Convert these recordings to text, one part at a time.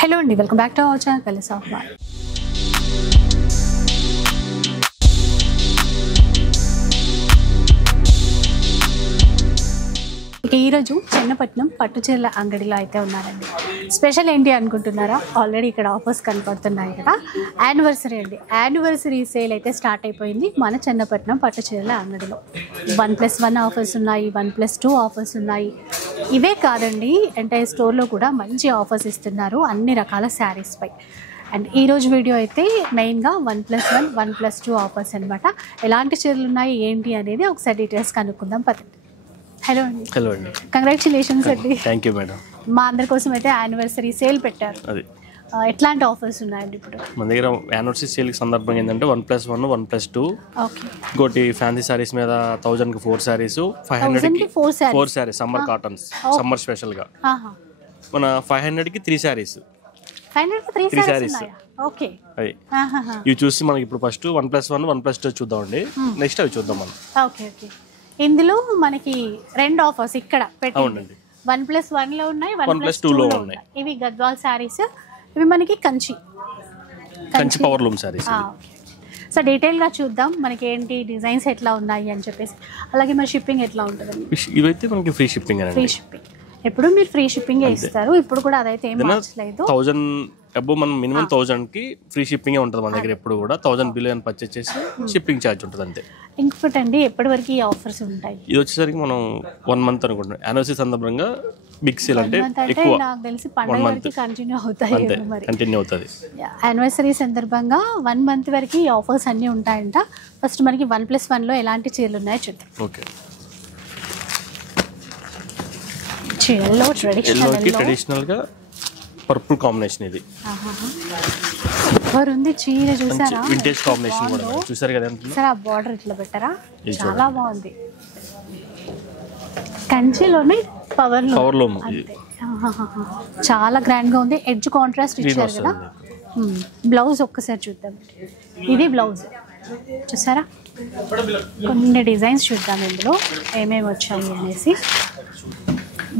Hello and welcome back to our channel Colors of Life. ఈ రోజు చెన్నపట్నం పట్టుచీరల అంగడిలో అయితే ఉన్నారండి. స్పెషల్ ఏంటి అనుకుంటున్నారా? ఆల్రెడీ ఇక్కడ ఆఫర్స్ కనపడుతున్నాయి కదా. యానివర్సరీ అండి. యానివర్సరీ సేల్ అయితే స్టార్ట్ అయిపోయింది మన చెన్నపట్నం పట్టుచీరల అంగడిలో. 1+1 ఆఫర్స్ ఉన్నాయి, 1+2 ఆఫర్స్ ఉన్నాయి. ఇవే కాదండి, ఎంటైర్ స్టోర్లో కూడా మంచి ఆఫర్స్ ఇస్తున్నారు అన్ని రకాల శారీస్ పై. అండ్ ఈరోజు వీడియో అయితే మెయిన్గా 1+1, 1+2 ఆఫర్స్ అనమాట. ఎలాంటి చీరలు ఉన్నాయి ఏంటి అనేది ఒకసారి డీటెయిల్స్ కనుక్కుందాం పదండి. హలో అండి. హలో అండి. కంగ్రాచులేషన్స్ అండి. Thank you madam. మా అందరి కోసం అయితే యానివర్సరీ సేల్ పెట్టారు. అది ఎట్లాంటి ఆఫర్స్ ఉన్నాయండి ఇప్పుడు మన దగ్గర? యానివర్సరీ సేల్ సందర్భంగా ఏంటంటే 1+1, 1+2. ఓకే. ఇంకోటి ఫ్యాన్సీ శారీస్ మీద 1000 కి 4 శారీస్, 500 కి 4 saris summer cottons, summer special గా. మన 500 కి 3 శారీస్. 500 కి 3 శారీస్. ఓకే. అది ఇవి చూసి మనకి ఇప్పుడు ఫస్ట్ 1+1, 1+2 చూద్దామండి. నెక్స్ట్ అవి చూద్దాం మనం. Okay okay. ఇందులో మనకి రెండు ఆఫర్స్ ఇక్కడ పెట్టారు. అవునండి. 1+1 లో ఉన్నాయి, 1+2 లో ఉన్నాయి. ఇవి గద్వాల్ శారీస్. ఇవి మనకి Kanchi power loom saris. So డీటెయిల్గా చూద్దాం మనకి ఏంటి డిజైన్స్ ఎట్లా ఉన్నాయి అని చెప్పేసి. అలాగే మరి షిప్పింగ్ ఎట్లా ఉంటుంది? ఇవైతే మనకి ఫ్రీ షిప్పింగ్. Free shipping. ఎప్పుడు మీరు ఫ్రీ షిప్పింగ్ ఇస్తారు. ఇప్పుడు కూడా అదైతే ఏం మార్చలేదు. 1000 అబ్బో మనం మినిమం 1000 కి ఫ్రీ షిప్పింగ్ ఉంటుంది మన దగ్గర ఎప్పుడు కూడా. 1000 బిల్ అని పర్చేస్ చేసి షిప్పింగ్ ఛార్జ్ ఉంటుంది అంతే. ఇంకొకటి అండి, ఎప్పటి వరకు ఈ ఆఫర్స్ ఉంటాయి? ఇది వచ్చేసరికి మనం 1 మంత్ అనుకుంటున్నాం. యానివర్సరీ సందర్భంగా బిగ్ సేల్ అంటే ఎక్కువ నాకు తెలిసి పండుగ వరకు కంటిన్యూ అవుతాయి. కంటిన్యూ అవుతుంది. యానివర్సరీ సందర్భంగా 1 మంత్ వరకు ఈ ఆఫర్స్ అన్నీ ఉంటాయంట. ఫస్ట్ మనకి 1+1 లో ఎలాంటి చీరలు ఉన్నాయో చూద్దాం. ఓకే. చీరల్లో ట్రెడిషనల్ గా పర్పుల్ కాంబినేషన్. ఇది సూపర్ ఉంది చీర. చూసారా? వింటేజ్ కాంబినేషన్ కూడా చూసారు కదా. సరే, ఆ బార్డర్ ఇట్లా పెట్టారా, చాలా బాగుంది. కంచిలోనే పవర్ లూమ్. చాలా గ్రాండ్ గా ఉంది. ఎడ్జ్ కాంట్రాస్ట్ ఇచ్చారు కదా. బ్లౌజ్ ఒక్కసారి చూద్దాం. ఇది బ్లౌజ్ చూసారా. కొన్ని డిజైన్స్ చూద్దాం ఇందులో ఏమేమి వచ్చాయి అనేసి.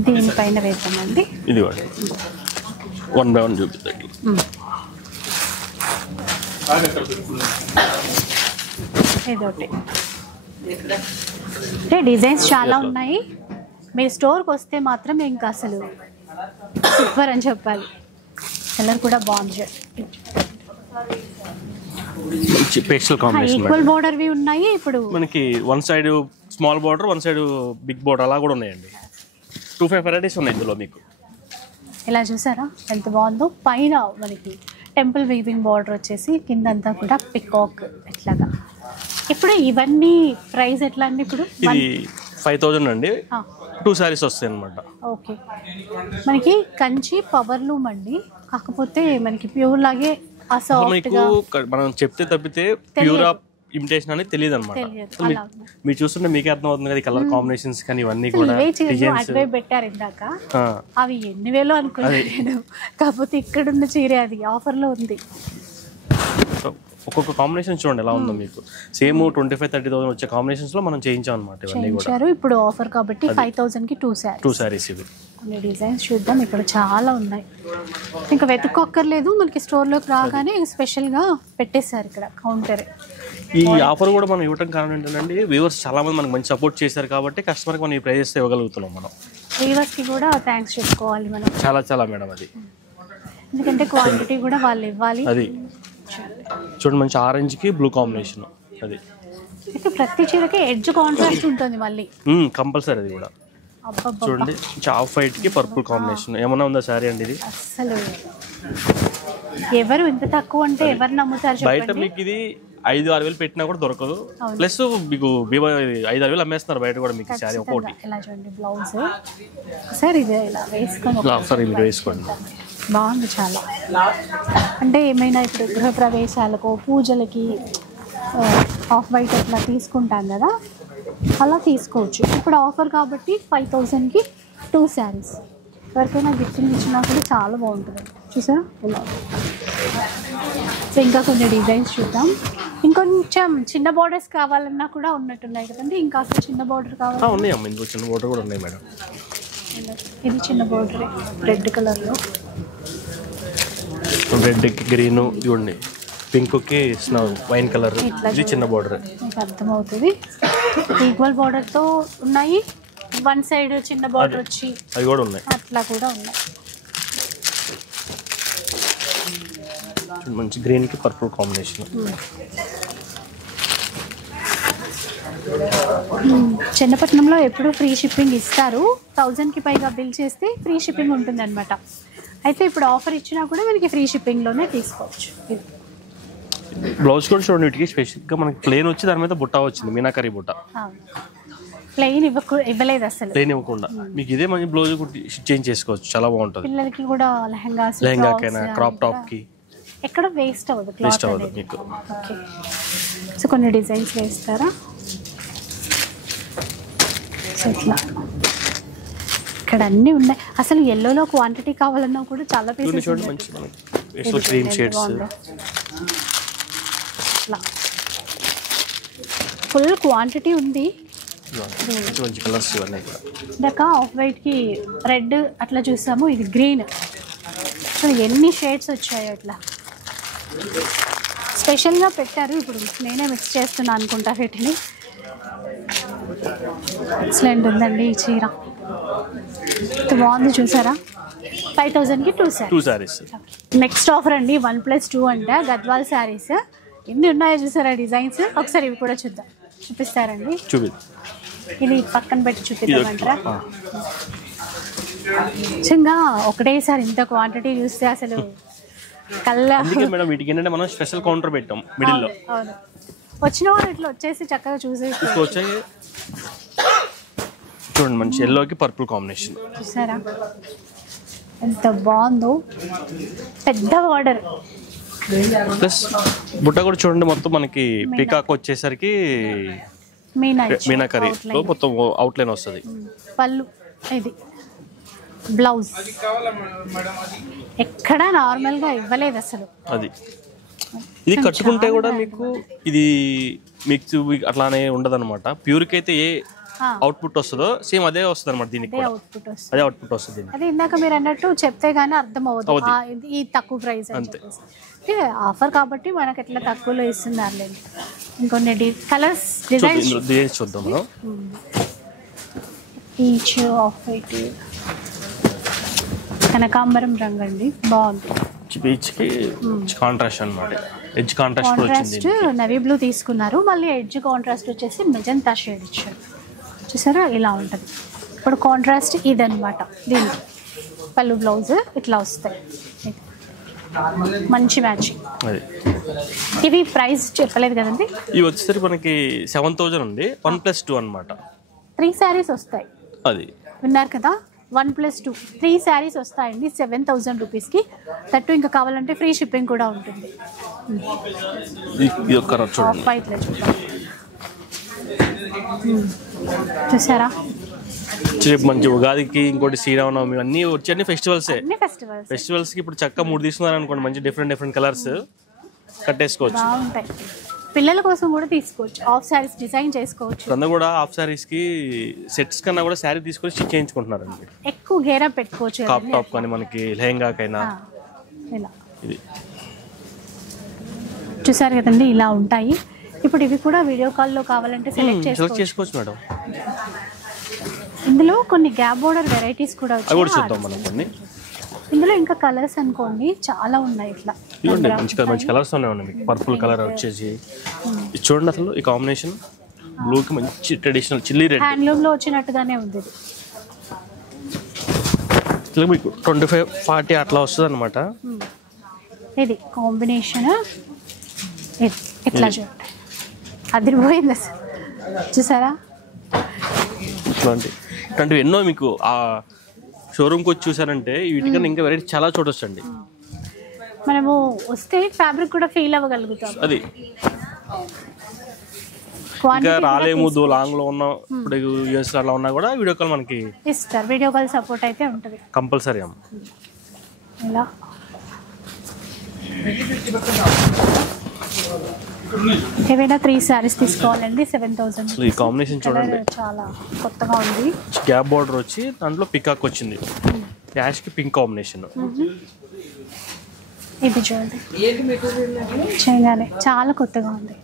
దీనిపైన వేద్దామండి. ఇది 1 by 1 చూపిద్దాం. ఇదొకటి. అంటే డిజైన్స్ చాలా ఉన్నాయి. మీరు స్టోర్కి వస్తే మాత్రం ఇంకా అసలు సూపర్ అని చెప్పాలి. కలర్ కూడా బాగుంది. Pastel combination. ఈక్వల్ బోర్డర్ వి ఉన్నాయి. ఇప్పుడు మనకి 1 side small border, 1 side big border అలా కూడా ఉన్నాయండి. 2-5 వెరైటీస్ ఉన్నాయి ఇందులో మీకు. ఇలా చూసారా ఎంత బాగుందో. పైన మనకి టెంపుల్ వీవింగ్ బార్డర్ వచ్చేసి కిందంతా కూడా పికాక్ ఇట్లాగా. ఇప్పుడు ఇవన్నీ ప్రైస్ ఎట్లా అండి? ఇప్పుడు ఇది 5000 అండి. 2 శారీస్ వస్తాయి అనమాట. ఓకే. మనకి కంచి పవర్ లూమ్ అండి. కాకపోతే మనకి ప్యూర్ లాగే మనం చెప్తే తప్పితే ప్యూర్ ఇమిటేషన్ అనేది తెలియదు అనమాట. మీరు చూస్తుంటే మీకే అర్థం అవుతుంది కదా. కలర్ కాంబినేషన్స్ కానీ ఇవన్నీ కూడా పెట్టారు ఇందాక. అవి ఎన్ని వేలు అనుకున్నాను, కాకపోతే ఇక్కడున్న చీర అది ఆఫర్ లో ఉంది. ఒక్కొక్క కాంబినేషన్ చూడండి ఎలా ఉందో మీకు. సేమ్ 25,000-30,000 వచ్చే కాంబినేషన్స్ లో మనం చేయించాం అనమాట. ఇవన్నీ కూడా ఇప్పుడు ఆఫర్ కాబట్టి 5,000 కి 2 శారీస్. ఇవి కొన్ని డిజైన్స్ చూద్దాం. ఇక్కడ చాలా ఉన్నాయి. ఇంకా వెతుక్కోక్కర్లేదు. మనకి స్టోర్లోకి రాగానే స్పెషల్గా పెట్టేశారు ఇక్కడ కౌంటర్. ఈ ఆఫర్ కూడా మనం ఇవ్వడం కారణం ఏంటంటే వ్యూవర్స్ చాలా మంది మనకు మంచి సపోర్ట్ చేశారు కాబట్టి కస్టమర్కి మనం ఈ ప్రైజెస్ ఇవ్వగలుగుతున్నాం. మనం వ్యూవర్స్కి కూడా థ్యాంక్స్ చెప్పుకోవాలి మనం. చాలా మేడం. అది ఎందుకంటే క్వాంటిటీ కూడా వాళ్ళు ఇవ్వాలి. అది చూడండి మంచి ఆరెంజ్ కి బ్లూ కాంబినేషన్. అది అయితే ప్రతి చీరకి ఎడ్జ్ కాంట్రాస్ట్ ఉంటుంది మళ్ళీ కంపల్సరీ. అది కూడా చూడండి ఆఫ్ వైట్ కి పర్పుల్ కాంబినేషన్. ఏమన్నా ఉందా సారీ అండి ఇది? అసలు ఎవరు ఇంత తక్కువ అంటే ఎవరు నమ్ముతారు? బయట మీకు ఇది 5-6 వేలు పెట్టినా కూడా దొరకదు. ప్లస్ మీకు 5-6 వేలు అమ్మేస్తున్నారు బయట కూడా మీకు శారీ ఒకటి. ఇలా చూడండి బ్లౌజ్. సార్ ఇది ఇలా వేసుకోండి. బాగుంది చాలా. అంటే ఏమైనా ఇప్పుడు గృహప్రవేశాలకు, పూజలకి ఆఫ్ వైట్ అట్లా తీసుకుంటాం కదా, అలా తీసుకోవచ్చు. ఇప్పుడు ఆఫర్ కాబట్టి 5,000కి 2 శారీస్. ఎవరికైనా గిఫ్టింగ్ ఇచ్చినా కూడా చాలా బాగుంటుంది. చూసారా ఇలా. సో ఇంకా కొన్ని డిజైన్స్ చూద్దాం. ఇంకొంచెం చిన్న బార్డర్స్ కావాలన్నా కూడా ఉన్నట్టున్నాయి కదండి. ఇంకా అసలు చిన్న బార్డర్ కావాలి. ఉన్నాయమ్మా, ఇంకో చిన్న బార్డర్ కూడా ఉన్నాయి మేడం. ఇది చిన్న బార్డర్ రెడ్ కలర్లో. రెడ్ గ్రీన్ చూడండి, పింక్ కి వైన్ కలర్, ఇది చిన్న బార్డర్. మీకు అర్థమవుతుంది. ఈక్వల్ బార్డర్తో ఉన్నాయి, వన్ సైడ్ చిన్న బార్డర్ వచ్చి అవి కూడా ఉన్నాయి, అట్లా కూడా ఉన్నాయి. మంచి గ్రీన్ కి పర్పుల్ కాంబినేషన్. చెన్నపట్నంలో ఎప్పుడు ఫ్రీ షిప్పింగ్ ఇస్తారు. 1000కి పైగా బిల్ చేస్తే ఫ్రీ షిప్పింగ్ ఉంటుంది అనమాట. అయితే ఇప్పుడు ఆఫర్ ఇచ్చినా కూడా మనకి ఫ్రీ షిప్పింగ్లోనే తీసుకోవచ్చు. బ్లౌజ్ కూడా చూడండి, వీటికి స్పెషల్గా మనకి ప్లేన్ వచ్చి దాని మీద బుట్ట వచ్చింది, మీనాకరీ బుట్ట. ప్లెయిన్ ఇవ్వలేదు అసలు, ప్లేన్ ఇవ్వకుండా మీకు ఇదే మంచి బ్లౌజ్ చేంజ్ చేసుకోవచ్చు, చాలా బాగుంటుంది. పిల్లలకి కూడా లెహంగాకైనా క్రాప్ టాప్ కి ఎక్కడ వేస్ట్ అవ్వదు, వేస్ట్ అవ్వదు మీకు. ఓకే, సో కొన్ని డిజైన్స్ వేస్తారా? సో ఇట్లా ఇక్కడ అన్నీ ఉన్నాయి. అసలు ఎల్లోలో క్వాంటిటీ కావాలన్నా కూడా చాలా పీసెస్ క్రీమ్ షేడ్స్, ఇట్లా ఫుల్ క్వాంటిటీ ఉంది. మంచి కలర్స్ ఇవన్నీ కూడా. ఇందాక ఆఫ్ వైట్కి రెడ్ అట్లా చూసాము, ఇది గ్రీన్. సో ఎన్ని షేడ్స్ వచ్చాయో ఇట్లా స్పెషల్గా పెట్టారు. ఇప్పుడు నేనే మిక్స్ చేస్తున్నా అనుకుంటా వీటిని. ఎక్సలెంట్ ఉందండి ఈ చీర, బాగుంది చూసారా. 5000కి 2 సారీస్. నెక్స్ట్ ఆఫర్ అండి 1+2 అంటే గద్వాల్ శారీస్. ఎన్ని ఉన్నాయో చూసారా డిజైన్స్. ఒకసారి ఇవి కూడా చూపిస్తారండి. ఇది పక్కన పెట్టి చూపిద్దామంటారా? నిజంగా ఒకటేసారి ఇంత క్వాంటిటీ చూస్తే అసలు కల్లా. మేడం వీటికి ఏంటంటే మనం స్పెషల్ కౌంటర్ పెట్టాం మిడిల్ లో. అవును, వచ్చిన వాళ్ళు ఇట్లా వచ్చేసి చక్కగా చూసేసి చూడండి, మంచి ఎల్లోకి పర్పుల్ కాంబినేషన్ చూసారా ఎంత బాగుందో. పెద్ద బార్డర్ ప్లస్ బుట్ట కూడా చూడండి, మొత్తం మనకి పీకాక్ వచ్చేసరికి మీనాకరీ మొత్తం అవుట్లైన్ వస్తుంది. పళ్ళు, ఇది బ్లౌజ్ ఎక్కడ నార్మల్గా ఇవ్వలేదు అసలు. అది ఇది కట్టుకుంటే కూడా మీకు ఇది మిక్స్ అట్లానే ఉండదు అనమాట. ప్యూర్కి అయితే ఏ అవుట్పుట్ వస్తుందో సేమ్ అదే వస్తుంది అనమాట. దీనికి అదే అవుట్పుట్ వస్తుంది. అదే ఇందాక మీరు అన్నట్టు చెప్తే గానీ అర్థం అవ్వదు ఈ తక్కువ ప్రైస్ అంతే. ఆఫర్ కాబట్టి మనకి ఎట్లా తక్కువలో ఇస్తున్నారు. ఇంకొన్ని కలర్స్ డిజైన్స్ చూద్దాం మనం. ఈచ్ ఆఫ్ వైట్ కనకాంబరం రంగు అండి, బాగుంది. కాంట్రాస్ట్ అన్నమాట. ఎడ్జ్ కాంట్రాస్ట్ నవీ బ్లూ తీసుకున్నారు, మళ్ళీ ఎడ్జ్ కాంట్రాస్ట్ వచ్చేసి మెజంతా షేడ్ ఇచ్చారు. చూసారా ఇలా ఉంటుంది. ఇప్పుడు కాంట్రాస్ట్ ఇదన్నమాట. దీనికి పళ్ళు బ్లౌజ్ ఇట్లా వస్తాయి, మంచి మ్యాచింగ్. ఇవి ప్రైస్ చెప్పలేదు కదండి. ఇవి వచ్చేసరికి మనకి 7000 ఉంది. 1+2 అనమాట. 3 శారీస్ వస్తాయి. అది విన్నారు కదా, 1+2 3 శారీస్ వస్తాయండి 7000 రూపీస్కి. తట్టు ఇంకా కావాలంటే ఫ్రీ షిప్పింగ్ కూడా ఉంటుంది. ఆఫ్ వైట్లో చూద్దాం. చూసారా మంచి ఉగాదికి, ఇంకోటి శ్రీరామనవమి, అన్ని వచ్చి ఫెస్టివల్స్ కి ఇప్పుడు చక్కగా 3 తీసుకున్నారు అనుకోండి, మంచి డిఫరెంట్ కలర్స్ కట్టేసుకోవచ్చు. బాగుంటాయి. పిల్లల కోసం కూడా తీసుకోవచ్చు, ఆఫ్ శారీస్ డిజైన్ చేసుకోవచ్చు. అందరూ కూడా ఆఫ్ శారీస్ కి సెట్స్ కన్నా కూడా శారీ తీసుకొని స్టిచ్ చేయించుకుంటున్నారు అండి. ఎక్కువ గేరా పెట్టుకోవచ్చు. టాప్ టాప్ కానీ మనకి లెహంగాకైనా ఇలా చూసారు కదండి, ఇలా ఉంటాయి. ఇప్పుడు ఇవి కూడా వీడియో కాల్లో కావాలంటే సెలెక్ట్ చేసుకోవచ్చు మేడం. ఇందులో కొన్ని గ్యాప్ బోర్డర్ వెరైటీస్ కూడా చూద్దాం మనం. కొన్ని ఇందులో ఇంకా కలర్స్ అనుకోండి చాలా ఉన్నాయి. ఇట్లా మంచి కలర్స్ ఉన్నాయి. మీకు పర్పుల్ కలర్ వచ్చేసి చూడండి, అసలు ఈ కాంబినేషన్ బ్లూకి మంచి ట్రెడిషనల్ చిల్లీ రెడ్ హ్యాండ్లూమ్ లో వచ్చినట్టుగానే ఉంది. మీకు 25-40 అట్లా వస్తుంది అనమాట. ఇది కాంబినేషన్ ఇట్లా చూడండి, అదిరిపోయింది అసలు. చూసారా ఇట్లాంటివి ఎన్నో మీకు ఆ షోరూమ్కి వచ్చి చూసారంటే వీటికన్నా ఇంకా వెరైటీ చాలా చూడొచ్చండి. మనము వస్తే ఫ్యాబ్రిక్ కూడా ఫీల్ అవ్వగలుగుతాం. అది ఇంకా రాలేము, లాంగ్ లో ఉన్నా, ఇప్పుడు యూఎస్ అలా ఉన్నా కూడా వీడియో కాల్ మనకి ఇస్తారు. వీడియో కాల్ సపోర్ట్ అయితే ఉంటుంది కంపల్సరీ. ఇలా ఏవైనా 3 శారీస్ తీసుకోవాలండి 7000. ఈ కాంబినేషన్ చూడండి, చాలా కొత్తగా ఉంది. గ్యాప్ బార్డర్ వచ్చి దాంట్లో పికాక్ వచ్చింది, యాష్ కి పింక్ కాంబినేషన్. ఇది చూడండి చేయగానే చాలా కొత్తగా ఉంది.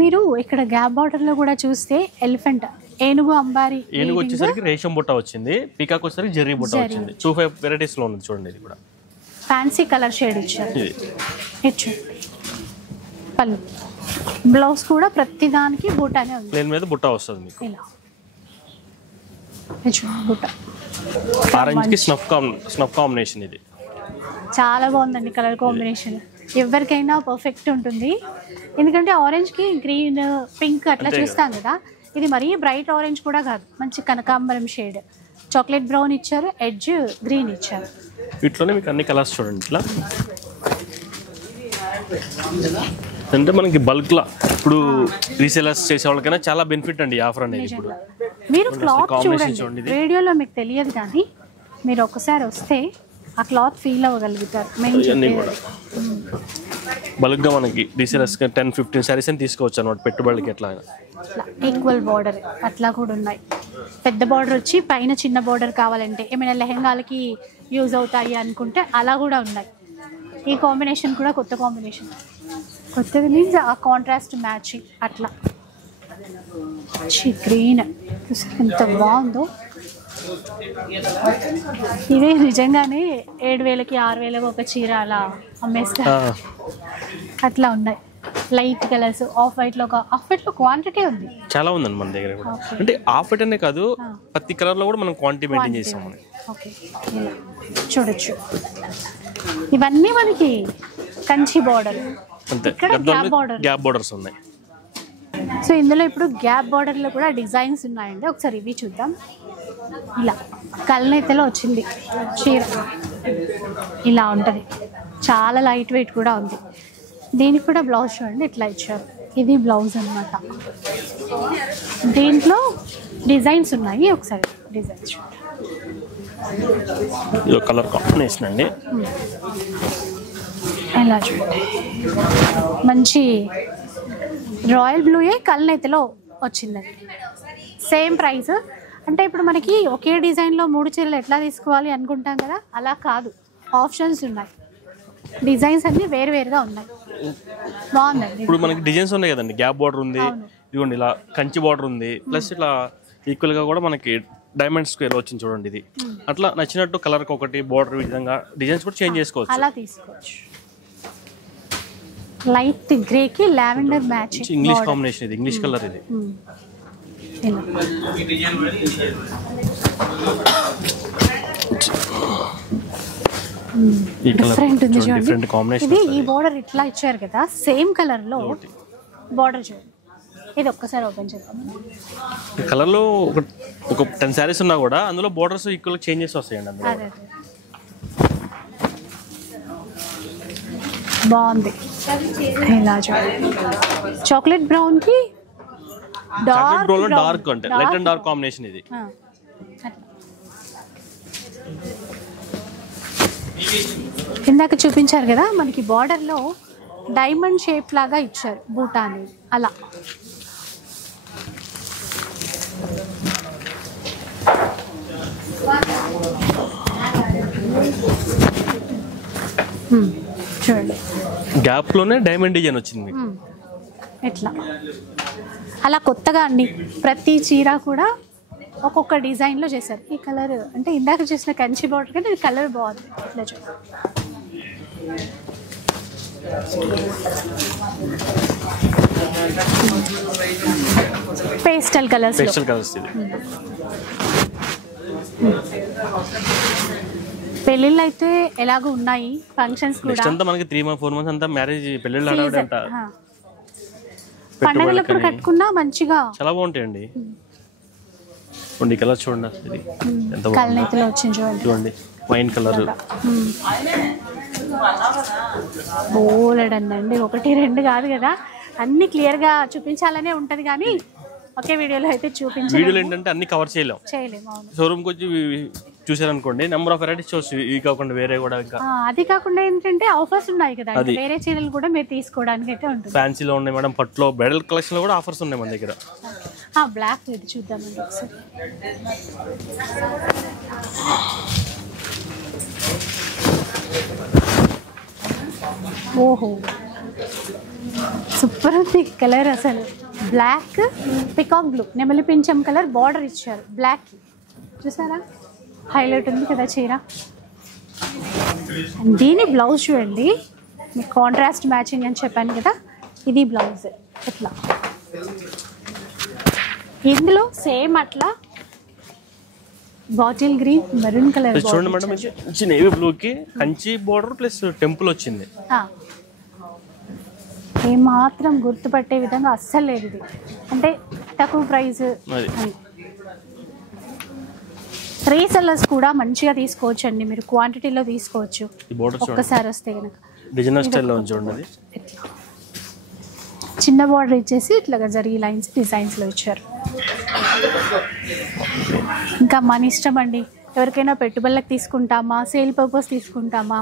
మీరు ఇక్కడ గ్యాప్ బార్డర్లో కూడా చూస్తే ఎలిఫెంట్ ఏనుగు అంబారి ఏనుగు వచ్చేసరికి రేషం బుట్ట వచ్చింది, పీకాక్ వచ్చేసరికి జెర్రీ బుట్ట వచ్చింది. 25 వెరైటీస్ లో ఉంది చూడండి. ఇది కూడా ఫ్యాన్సీ కలర్ షేడ్ ఇచ్చారు. ఇచ్చు పళ్ళు బ్లౌజ్ కూడా ప్రతి దానికి బూటానే ఉంది. ప్లేన్ మీద బుట్ట వస్తుంది మీకు. ఇలా బుట్ట ఆరెంజ్ కి స్నఫ్ కాంబినేషన్. ఇది చాలా బాగుందండి కలర్ కాంబినేషన్. ఎవరికైనా పర్ఫెక్ట్ ఉంటుంది, ఎందుకంటే ఆరెంజ్కి గ్రీన్ పింక్ అట్లా చూస్తాం కదా. ఇది మరీ బ్రైట్ ఆరెంజ్ కూడా కాదు, మంచి కనకాంబరం షేడ్. చాక్లెట్ బ్రౌన్ ఇచ్చారు, ఎడ్జ్ గ్రీన్ ఇచ్చారు. వీటిలోనే మీకు అన్ని కలర్స్ చూడండి. ఇట్లా అంటే మనకి బల్క్ లా ఇప్పుడు రీసేలర్స్ చేసే వాళ్ళకైనా చాలా బెనిఫిట్ అండి ఈ ఆఫర్ అనేది. ఇప్పుడు మీరు క్లాత్ చూడండి, వీడియోలో మీకు తెలియదు కానీ మీరు ఒకసారి వస్తే ఆ క్లాత్ ఫీల్ అవ్వగలుగుతారు. బల్క్ గా మనకి రీసేలర్స్ 10-15 సారీస్ అని తీసుకోవచ్చు అనమాట పెట్టుబడికి. ఎట్లా ఈక్వల్ బార్డర్ అట్లా కూడా ఉన్నాయి. పెద్ద బార్డర్ వచ్చి పైన చిన్న బార్డర్ కావాలంటే ఏమైనా లెహంగాలకి యూజ్ అవుతాయి అనుకుంటే అలా కూడా ఉన్నాయి. ఈ కాంబినేషన్ కూడా కొత్త కాంబినేషన్. కొత్తది మీన్స్ ఆ కాంట్రాస్ట్ మ్యాచింగ్ అట్లా. గ్రీన్ ఎంత బాగుందో. ఇవే నిజంగానే 7,000కి 6,000కి ఒక చీర అలా అమ్మేస్తారు. అట్లా ఉన్నాయి లైట్ కలర్స్. ఆఫ్ వైట్ లో క్వాంటిటీ ఉంది, చాలా ఉందండి మన దగ్గర కూడా. అంటే ఆఫ్ వైట్ అనే కాదు, ప్రతి కలర్ లో కూడా మనం క్వాంటిటీ మెయింటైన్ చేసాం. ఓకే చూడొచ్చు. ఇవన్నీ మనకి కంచి బార్డర్, ఇక్కడ గ్యాప్ బార్డర్స్ ఉన్నాయి. సో ఇందులో ఇప్పుడు గ్యాప్ బార్డర్లో కూడా డిజైన్స్ ఉన్నాయండి. ఒకసారి ఇవి చూద్దాం. ఇలా కల్నేతలో వచ్చింది చీర, ఇలా ఉంటుంది. చాలా లైట్ వెయిట్ కూడా ఉంది. దీనికి కూడా బ్లౌజ్ చూడండి ఇట్లా ఇచ్చారు. ఇది బ్లౌజ్ అన్నమాట. దీంట్లో డిజైన్స్ ఉన్నాయి, ఒకసారి డిజైన్స్ చూడండి. ఇది కలర్ కాంబినేషన్ అండి. ఇలా చూడండి మంచి రాయల్ బ్లూయే కల్నేతలో వచ్చిందండి. Same price. అంటే ఇప్పుడు మనకి ఒకే డిజైన్లో 3 చీరలు ఎట్లా తీసుకోవాలి అనుకుంటాం కదా, అలా కాదు, ఆప్షన్స్ ఉన్నాయి. డిజైన్స్ అన్ని వేరువేరుగా ఉన్నాయి. బాగుందండి. ఇప్పుడు మనకి డిజైన్స్ ఉన్నాయి కదండి. గ్యాప్ బార్డర్ ఉంది, ఇదిగోండి ఇలా కంచి బార్డర్ ఉంది, ప్లస్ ఇట్లా ఈక్వల్ గా కూడా మనకి డైమండ్ స్క్వేర్ వచ్చింది చూడండి. ఇది అట్లా నచ్చినట్టు కలర్ ఒకటి బార్డర్ విధంగా డిజైన్స్ కూడా చేంజ్ చేసుకోవచ్చు. అలా తీసుకోవచ్చు. లైట్ గ్రే కి లావెండర్ మ్యాచ్, ఇంగ్లీష్ కాంబినేషన్. ఇది ఇంగ్లీష్ కలర్. ఇది డిఫరెంట్ ఉంది చూడండి. ఇది ఈ బార్డర్ ఇట్లా ఇచ్చారు కదా, సేమ్ కలర్ లో బార్డర్ చూడండి. ఇది ఒక్కసారి ఓపెన్ చేద్దాం. ఈ కలర్ లో ఒక 10 సారీస్ ఉన్నా కూడా అందులో బోర్డర్స్ ఈక్వల్ చేంజెస్ వస్తాయండి అందులో. అదే బాగుంది. ఇలా చూడండి చాక్లెట్ బ్రౌన్ కి డార్క్ అంటే లైట్ అండ్ డార్క్ కాంబినేషన్. ఇది ఇందాక చూపించారు కదా మనకి బార్డర్ లో డైమండ్ షేప్ లాగా ఇచ్చారు బూటా అనేది. అలా చూడండి గ్యాప్ లోనే డైమండ్ డిజైన్ వచ్చింది. ఎట్లా అలా కొత్తగా అండి ప్రతి చీర కూడా ఒక్కొక్క డిజైన్ లో చేశారు. ఈ కలర్ అంటే ఇందాక చేసిన కంచి బార్డర్ కంటే ఈ కలర్ బాగుంది. ఇట్లా చూడండి పేస్టల్ కలర్స్. పెళ్ళిళ్ళు అయితే ఎలాగో ఉన్నాయి, ఫంక్షన్స్ కూడా. నెక్స్ట్ అంతా మనకి 3-4 మంత్స్ అంతా మ్యారేజ్ పెళ్ళిళ్ళు ఆడవడంట. పండగలప్పుడు కట్టుకున్నా మంచిగా చాలా బాగుంటాయండి. ఈ కలర్ చూడండి, ఇది ఎంత కల్నేతలో వచ్చింది చూడండి. Wine colour బోలెడండి. 1-2 కాదు కదా, అన్ని క్లియర్ గా చూపించాలనే ఉంటది కానీ ఒకే వీడియోలో అయితే చూపించలేము. వీడియోలో ఏంటంటే అన్ని కవర్ చేయలేము. షోరూమ్కి వచ్చి చూసారనుకోండి, నెంబర్ ఆఫ్ వెరైటీస్ చూసి ఇవి కాకుండా వేరే కూడా ఇంకా. అది కాకుండా ఏంటంటే ఆఫర్స్ ఉన్నాయి కదా, వేరే చీరలు కూడా మీరు తీసుకోవడానికి అయితే ఉంటుంది. ఫ్యాన్సీలో ఉన్నాయి మేడం, పట్టులో బ్రైడల్ కలెక్షన్ లో కూడా ఆఫర్స్ ఉన్నాయి మన దగ్గర. బ్లాక్ ఇది చూద్దామండి ఒకసారి. ఓహో సూపర్ ఉంది కలర్ అసలు. బ్లాక్ పికాక్ బ్లూ నెమలి పింఛం కలర్ బార్డర్ ఇచ్చారు బ్లాక్. చూసారా హైలైట్ ఉంది కదా చీర. దీని బ్లౌజ్ చూడండి, మీకు కాంట్రాస్ట్ మ్యాచింగ్ అని చెప్పాను కదా, ఇది బ్లౌజ్ ఇట్లా. ఇందులో సేమ్ అట్లా బాటిల్ గ్రీన్ మెరూన్ కలర్ చూడండి మేడం, నేవీ బ్లూకి కంచి బోర్డర్ ప్లస్ టెంపుల్ వచ్చింది. ఏమాత్రం గుర్తుపట్టే విధంగా అస్సలు లేదు ఇది, అంటే తక్కువ ప్రైస్. రీసెల్లర్స్ కూడా మంచిగా తీసుకోవచ్చు అండి, మీరు క్వాంటిటీలో తీసుకోవచ్చు ఒక్కసారి వస్తే కనుక. డిజైనర్ స్టైల్లో చూడండి, చిన్న బార్డర్ ఇచ్చేసి ఇట్లా జరిగి లైన్స్ డిజైన్స్లో ఇచ్చారు. ఇంకా మన ఇష్టం అండి, ఎవరికైనా పెట్టుబడులకు తీసుకుంటామా, సేల్ పర్పస్ తీసుకుంటామా,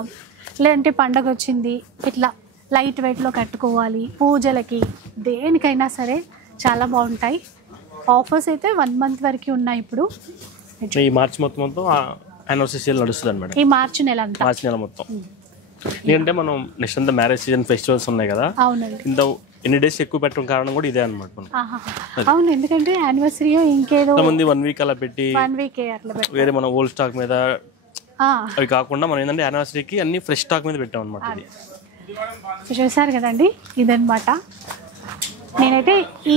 లేదంటే పండగ వచ్చింది ఇట్లా లైట్ వెయిట్లో కట్టుకోవాలి, పూజలకి దేనికైనా సరే చాలా బాగుంటాయి. ఆఫర్స్ అయితే 1 month వరకు ఉన్నాయి. ఇప్పుడు ఈ మార్చి మొత్తం యానివర్సరీ సేల్ నడుస్తుంది మేడం, ఈ మార్చి నెల అంతా, మార్చి నెల మొత్తం. ఎందుకంటే మనం నెక్స్ట్ అంతా మ్యారేజ్ సీజన్ ఫెస్టివల్స్ ఉన్నాయి కదా, అవునండి, ఇంత ఎన్ని డేస్ ఎక్కువ పెట్టడం కారణం కూడా ఇదే అనమాట. అవును, ఎందుకంటే యానివర్సరీ ఇంకేదో మంది 1 week అలా పెట్టి 1 week అట్లా పెట్టి వేరే మన ఓల్డ్ స్టాక్ మీద అవి కాకుండా మనం ఏంటంటే యానివర్సరీకి అన్ని ఫ్రెష్ స్టాక్ మీద పెట్టాం అనమాట. చూసారు కదండి, ఇదనమాట. నేనైతే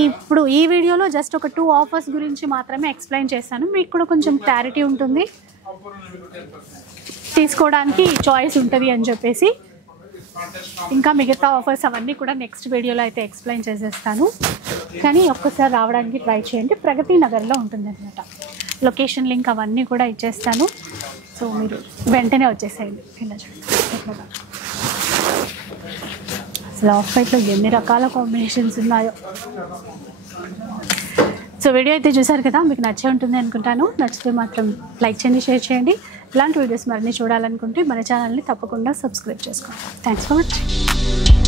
ఇప్పుడు ఈ వీడియోలో జస్ట్ ఒక 2 ఆఫర్స్ గురించి మాత్రమే ఎక్స్ప్లెయిన్ చేశాను, మీకు కూడా కొంచెం క్లారిటీ ఉంటుంది, తీసుకోవడానికి చాయిస్ ఉంటుంది అని చెప్పేసి. ఇంకా మిగతా ఆఫర్స్ అవన్నీ కూడా నెక్స్ట్ వీడియోలో అయితే ఎక్స్ప్లెయిన్ చేసేస్తాను, కానీ ఒక్కసారి రావడానికి ట్రై చేయండి. ప్రగతి నగర్లో ఉంటుంది అనమాట లొకేషన్, లింక్ అవన్నీ కూడా ఇచ్చేస్తాను. సో మీరు వెంటనే వచ్చేసేయండి. ఇలా చూడండి, అసలు ఆఫ్ వైట్లో ఎన్ని రకాల కాంబినేషన్స్ ఉన్నాయో. సో వీడియో అయితే చూసారు కదా, మీకు నచ్చే ఉంటుంది అనుకుంటాను. నచ్చితే మాత్రం లైక్ చేయండి, షేర్ చేయండి. ఇలాంటి వీడియోస్ మరిన్ని చూడాలనుకుంటే మన ఛానల్ని తప్పకుండా సబ్స్క్రైబ్ చేసుకోండి. Thanks for watching.